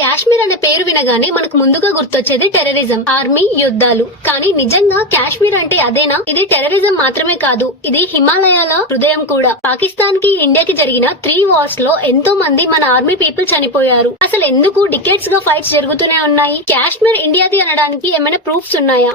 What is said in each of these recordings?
కాశ్మీర్ అనే పేరు వినగానే మనకు ముందుగా గుర్తొచ్చేది టెర్రరిజం, ఆర్మీ, యుద్ధాలు. కానీ నిజంగా కాశ్మీర్ అంటే అదేనా? ఇది టెర్రరిజం మాత్రమే కాదు, ఇది హిమాలయాల హృదయం కూడా. పాకిస్తాన్ కి ఇండియాకి జరిగిన 3 వార్స్ లో ఎంతో మంది మన ఆర్మీ పీపుల్ చనిపోయారు. అసలు ఎందుకు డికేట్స్ గా ఫైట్స్ జరుగుతూనే ఉన్నాయి? కాశ్మీర్ ఇండియాది అనడానికి ఏమైనా ప్రూఫ్స్ ఉన్నాయా?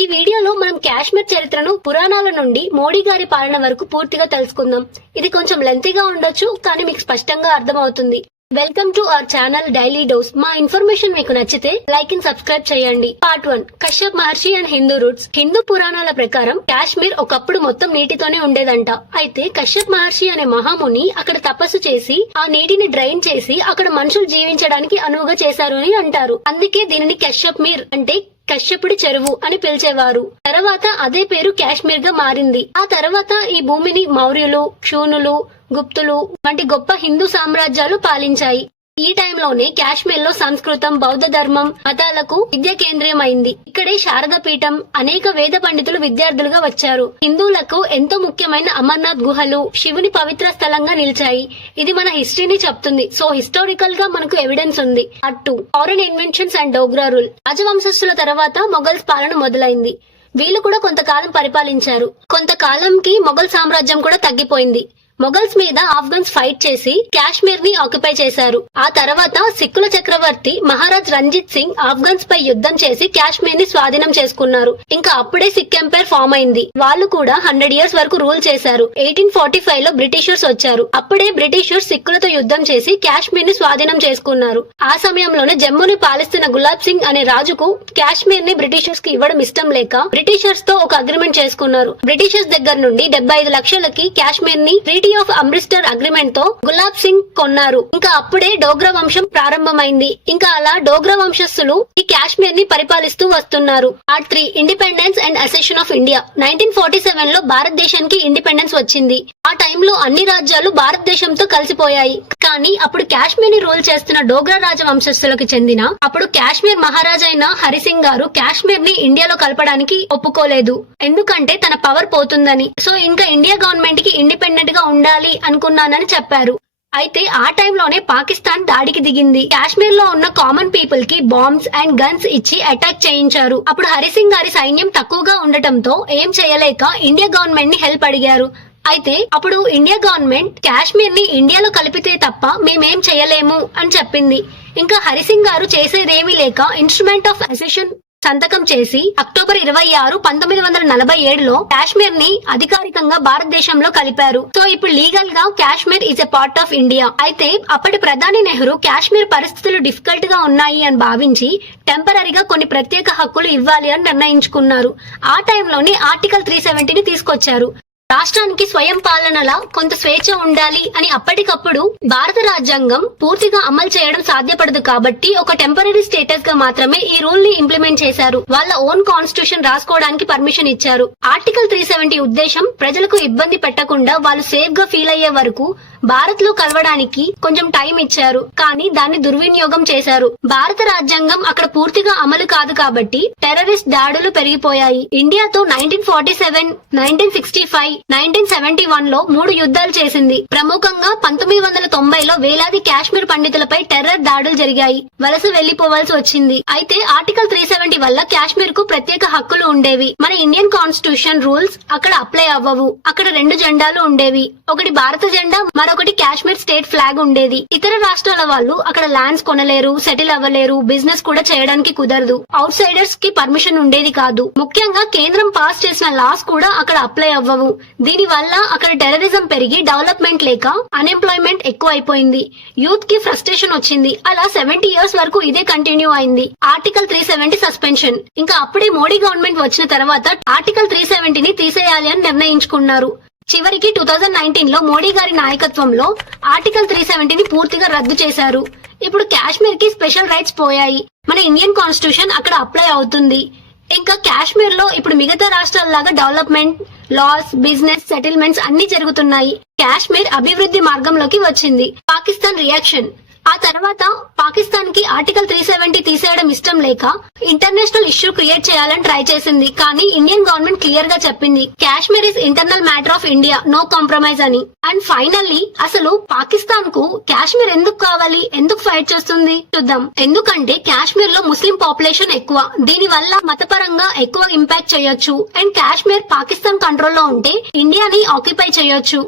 ఈ వీడియోలో మనం కాశ్మీర్ చరిత్రను పురాణాల నుండి మోడీ గారి పాలన వరకు పూర్తిగా తెలుసుకుందాం. ఇది కొంచెం లెంతీగా ఉండొచ్చు, కానీ మీకు స్పష్టంగా అర్థమవుతుంది. Welcome to our channel daily dose. మా ఇన్ఫర్మేషన్ మీకు నచ్చితే లైక్ అండ్ సబ్స్క్రైబ్ చేయండి. Part 1, Kashyap Maharshi and Hindu roots. Hindu పురాణాల ప్రకారం కాశ్మీర్ ఒకప్పుడు మొత్తం నీటితోనే ఉండేదంట. అయితే కశ్యప్ మహర్షి అనే మహాముని అక్కడ తపస్సు చేసి ఆ నీటిని డ్రైన్ చేసి అక్కడ మనుషులు జీవించడానికి అనువుగా చేశారు అని అంటారు. అందుకే దీనిని కశ్యప్ మీర్ అంటే కశ్యపుడి చెరువు అని పిలిచేవారు. తర్వాత అదే పేరు కాశ్మీర్ గా మారింది. ఆ తర్వాత ఈ భూమిని మౌర్యులు, క్షూణులు, గుప్తులు వంటి గొప్ప హిందూ సామ్రాజ్యాలు పాలించాయి. ఈ టైంలోనే కాశ్మీర్ లో సంస్కృతం, బౌద్ధ ధర్మం మతాలకు విద్య కేంద్రం అయింది. ఇక్కడే శారదా పీఠం, అనేక వేద పండితులు విద్యార్థులుగా వచ్చారు. హిందువులకు ఎంతో ముఖ్యమైన అమర్నాథ్ గుహలు శివుని పవిత్ర స్థలంగా నిలిచాయి. ఇది మన హిస్టరీని చెప్తుంది. సో హిస్టారికల్ గా మనకు ఎవిడెన్స్ ఉంది. Part 2, foreign inventions and Dogra rule. రాజవంశస్థుల తర్వాత మొఘల్స్ పాలన మొదలైంది. వీళ్ళు కూడా కొంతకాలం పరిపాలించారు. కొంతకాలంకి మొఘల్ సామ్రాజ్యం కూడా తగ్గిపోయింది. మొఘల్స్ మీద ఆఫ్ఘన్స్ ఫైట్ చేసి కాశ్మీర్ ని ఆక్యుపై చేశారు. ఆ తర్వాత సిక్కుల చక్రవర్తి మహారాజ్ రంజిత్ సింగ్ ఆఫ్ఘన్స్ పై యుద్ధం చేసి కాశ్మీర్ ని స్వాధీనం చేసుకున్నారు. ఇంకా అప్పుడే సిక్ ఎంపైర్ ఫామ్ అయింది. వాళ్ళు కూడా 100 years వరకు రూల్ చేశారు. 1845 లో బ్రిటిషర్స్ వచ్చారు. అప్పుడే బ్రిటిషర్స్ సిక్కులతో యుద్ధం చేసి కాశ్మీర్ ని స్వాధీనం చేసుకున్నారు. ఆ సమయంలోనే జమ్మూని పాలిస్తున్న గులాబ్ సింగ్ అనే రాజుకు కాశ్మీర్ ని బ్రిటిషర్స్ కి ఇవ్వడం ఇష్టం లేక బ్రిటిషర్స్ తో ఒక అగ్రిమెంట్ చేసుకున్నారు. బ్రిటిషర్స్ దగ్గర నుండి 75 లక్షలకి కాశ్మీర్ ని ట్రీటీ ఆఫ్ అమృత్సర్ అగ్రిమెంట్ తో గులాబ్ సింగ్ కొన్నారు. ఇంకా అప్పుడే డోగ్రా వంశం ప్రారంభమైంది. ఇంకా అలా డోగ్రా వంశస్థులు ఈ కాశ్మీర్ ని పరిపాలిస్తూ వస్తున్నారు. Part 3, independence and assertion of India. 1947 లో భారతదేశానికి ఇండిపెండెన్స్ వచ్చింది. ఆ టైంలో అన్ని రాజ్యాలు భారతదేశంతో కలిసిపోయాయి. కానీ అప్పుడు కాశ్మీర్ ని రూల్ చేస్తున్న డోగ్రా రాజవంశస్థులకు చెందిన అప్పుడు కాశ్మీర్ మహారాజా అయిన హరిసింగ్ గారు కాశ్మీర్ ని ఇండియాలో కలపడానికి ఒప్పుకోలేదు. ఎందుకంటే తన పవర్ పోతుందని. సో ఇంకా ఇండియా గవర్నమెంట్ కి ఇండిపెండెంట్ గా ఉండాలి అనుకున్నానని చెప్పారు. అయితే ఆ టైంలోనే పాకిస్తాన్ దాడికి దిగింది. కాశ్మీర్ లో ఉన్న కామన్ పీపుల్ కి బాంబ్స్ అండ్ గన్స్ ఇచ్చి అటాక్ చేయించారు. అప్పుడు హరిసింగ్ గారి సైన్యం తక్కువగా ఉండటంతో ఏం చేయలేక ఇండియా గవర్నమెంట్ ని హెల్ప్ అడిగారు. అయితే అప్పుడు ఇండియా గవర్నమెంట్ కాశ్మీర్ ని ఇండియాలో కలిపితే తప్ప మేమేం చేయలేము అని చెప్పింది. ఇంకా హరిసింగ్ గారు చేసేదేమీ లేక ఇన్స్ట్రుమెంట్ ఆఫ్ అసెషన్ సంతకం చేసి అక్టోబర్ 26, 1947లో కాశ్మీర్ ని అధికారికంగా భారతదేశంలో కలిపారు. సో ఇప్పుడు లీగల్ గా Kashmir is a part of India. అయితే అప్పటి ప్రధాని నెహ్రూ కాశ్మీర్ పరిస్థితులు డిఫికల్ట్ గా ఉన్నాయి అని భావించి టెంపరీగా కొన్ని ప్రత్యేక హక్కులు ఇవ్వాలి అని నిర్ణయించుకున్నారు. ఆ టైంలోని ఆర్టికల్ 370ని తీసుకొచ్చారు. రాష్ట్రానికి స్వయం పాలనలా కొంత స్వేచ్ఛ ఉండాలి అని అప్పటికప్పుడు భారత రాజ్యాంగం పూర్తిగా అమలు చేయడం సాధ్యపడదు కాబట్టి ఒక టెంపరీ స్టేటస్ గా మాత్రమే ఈ రూల్ ని ఇంప్లిమెంట్ చేశారు. వాళ్ళ ఓన్ కాన్స్టిట్యూషన్ రాసుకోవడానికి పర్మిషన్ ఇచ్చారు. ఆర్టికల్ 370 ఉద్దేశం ప్రజలకు ఇబ్బంది పెట్టకుండా వాళ్ళు సేఫ్ గా ఫీల్ అయ్యే వరకు భారత్ లో కలవడానికి కొంచెం టైం ఇచ్చారు. కానీ దాన్ని దుర్వినియోగం చేశారు. భారత రాజ్యాంగం అక్కడ పూర్తిగా అమలు కాదు కాబట్టి టెర్రరిస్ట్ దాడులు పెరిగిపోయాయి. ఇండియాతో 1947, 1965, 1971 లో 3 యుద్ధాలు చేసింది. ప్రముఖంగా 1990లో వేలాది కాశ్మీర్ పండితులపై టెర్రర్ దాడులు జరిగాయి. వలస వెళ్లిపోవాల్సి వచ్చింది. అయితే ఆర్టికల్ 370 వల్ల కాశ్మీర్ కు ప్రత్యేక హక్కులు ఉండేవి. మన ఇండియన్ కాన్స్టిట్యూషన్ రూల్స్ అక్కడ అప్లై అవ్వవు. అక్కడ 2 జెండాలు ఉండేవి. ఒకటి భారత జెండా, మరొకటి కాశ్మీర్ స్టేట్ ఫ్లాగ్ ఉండేది. ఇతర రాష్ట్రాల వాళ్ళు అక్కడ ల్యాండ్స్ కొనలేరు, సెటిల్ అవ్వలేరు, బిజినెస్ కూడా చేయడానికి కుదరదు. అవుట్ సైడర్స్ కి పర్మిషన్ ఉండేది కాదు. ముఖ్యంగా కేంద్రం పాస్ చేసిన లాస్ కూడా అక్కడ అప్లై అవ్వవు. దీని వల్ల అక్కడ టెర్రరిజం పెరిగి డెవలప్మెంట్ లేక అన్ఎంప్లాయ్మెంట్ ఎక్కువ అయిపోయింది. యూత్ కి ఫ్రస్ట్రేషన్ వచ్చింది. అలా 70 years వరకు ఇదే కంటిన్యూ అయింది. Article 370 suspension. ఇంకా అప్పుడే మోడీ గవర్నమెంట్ వచ్చిన తర్వాత ఆర్టికల్ 370ని తీసేయాలి అని నిర్ణయించుకున్నారు. చివరికి 2019లో మోడీ గారి నాయకత్వంలో ఆర్టికల్ 370ని పూర్తిగా రద్దు చేశారు. ఇప్పుడు కాశ్మీర్ కి స్పెషల్ రైట్స్ పోయాయి. మన ఇండియన్ కాన్స్టిట్యూషన్ అక్కడ అప్లై అవుతుంది. ఇంకా కాశ్మీర్ లో ఇప్పుడు మిగతా రాష్ట్రాలలాగా డెవలప్మెంట్, లాస్, బిజినెస్, సెటిల్మెంట్స్ అన్ని జరుగుతున్నాయి. కాశ్మీర్ అభివృద్ధి మార్గంలోకి వచ్చింది. పాకిస్తాన్ రియాక్షన్. ఆ తర్వాత పాకిస్తాన్ కి ఆర్టికల్ 370 తీసేయడం ఇష్టం లేక ఇంటర్నేషనల్ ఇష్యూ క్రియేట్ చేయాలని ట్రై చేసింది. కానీ ఇండియన్ గవర్నమెంట్ క్లియర్ గా చెప్పింది Kashmir is internal matter of India, no compromise అని. అండ్ ఫైనల్లీ అసలు పాకిస్తాన్ కు కాశ్మీర్ ఎందుకు కావాలి, ఎందుకు ఫైట్ చేస్తుంది చూద్దాం. ఎందుకంటే కాశ్మీర్ లో ముస్లిం పాపులేషన్ ఎక్కువ, దీని వల్ల మతపరంగా ఎక్కువ ఇంపాక్ట్ చేయొచ్చు. అండ్ కాశ్మీర్ పాకిస్తాన్ కంట్రోల్లో ఉంటే ఇండియాని ఆక్యుపై చేయొచ్చు,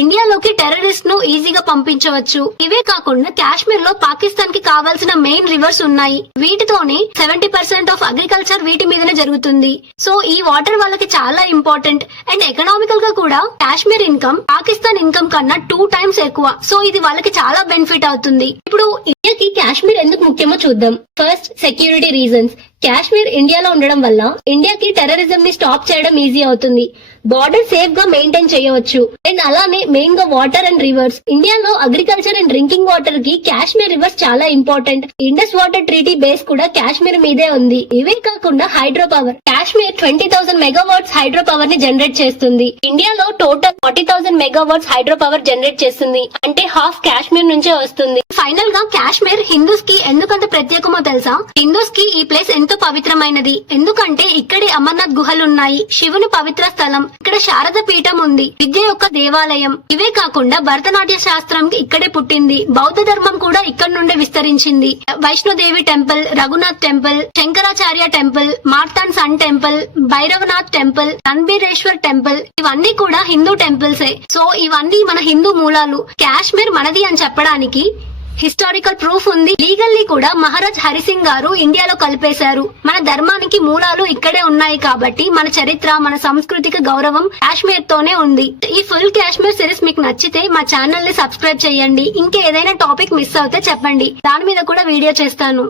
ఇండియాలోకి టెర్రరిస్ట్ ను ఈజీగా పంపించవచ్చు. ఇవే కాకుండా కాశ్మీర్ లో పాకిస్తాన్ కి కావాల్సిన మెయిన్ రివర్స్ ఉన్నాయి, వీటితోనే 70% ఆఫ్ అగ్రికల్చర్ వీటి మీదనే జరుగుతుంది. సో ఈ వాటర్ వాళ్ళకి చాలా ఇంపార్టెంట్. అండ్ ఎకనామికల్ గా కూడా కాశ్మీర్ ఇన్కమ్ పాకిస్తాన్ ఇన్కమ్ కన్నా 2 times ఎక్కువ. సో ఇది వాళ్ళకి చాలా బెనిఫిట్ అవుతుంది. ఇప్పుడు ఇండియాకి కాశ్మీర్ ఎందుకు ముఖ్యమో చూద్దాం. First, security reasons. కాశ్మీర్ ఇండియాలో ఉండడం వల్ల ఇండియాకి టెర్రరిజం ని స్టాప్ చేయడం ఈజీ అవుతుంది, బార్డర్ సేఫ్ గా మెయింటైన్ చేయవచ్చు. అండ్ అలానే మెయిన్ గా వాటర్ అండ్ రివర్స్. ఇండియాలో అగ్రికల్చర్ అండ్ డ్రింకింగ్ వాటర్ కి కాశ్మీర్ రివర్స్ చాలా important. Indus water treaty base కూడా కాశ్మీర్ మీదే ఉంది. ఇవే కాకుండా hydro power. Kashmir 20,000 megawatts hydro power ని జనరేట్ చేస్తుంది. ఇండియాలో total 40,000 megawatts hydro power generate చేస్తుంది, అంటే హాఫ్ కాశ్మీర్ నుంచే వస్తుంది. ఫైనల్ గా కాశ్మీర్ హిందూస్ కి ఎందుకంత ప్రత్యేకమో తెలుసా? హిందూస్ కి ఈ ప్లేస్ ఎంతో పవిత్రమైనది, ఎందుకంటే ఇక్కడే అమర్నాథ్ గుహలున్నాయి, శివుని పవిత్ర స్థలం, ఇక్కడ శారద పీఠం ఉంది, విద్య యొక్క దేవాలయం. ఇవే కాకుండా భరతనాట్య శాస్త్రం ఇక్కడే పుట్టింది, బౌద్ధ ధర్మం కూడా ఇక్కడ నుండే విస్తరించింది. Vaishno Devi temple, Raghunath temple, Shankaracharya temple, Martand sun temple, Bhairavnath temple, Ranbireshwar temple, ఇవన్నీ కూడా హిందూ టెంపుల్సే. సో ఇవన్నీ మన హిందూ మూలాలు. కాశ్మీర్ మనది అని చెప్పడానికి హిస్టారికల్ ప్రూఫ్ ఉంది. లీగల్లీ కూడా మహారాజ్ హరిసింగ్ గారు ఇండియాలో కలిపేశారు. మన ధర్మానికి మూలాలు ఇక్కడే ఉన్నాయి కాబట్టి మన చరిత్ర, మన సాంస్కృతిక గౌరవం కాశ్మీర్ తోనే ఉంది. ఈ ఫుల్ కాశ్మీర్ సిరీస్ మీకు నచ్చితే మా ఛానల్ ని సబ్స్క్రైబ్ చేయండి. ఇంకేదైనా టాపిక్ మిస్ అవుతే చెప్పండి, దాని మీద కూడా వీడియో చేస్తాను.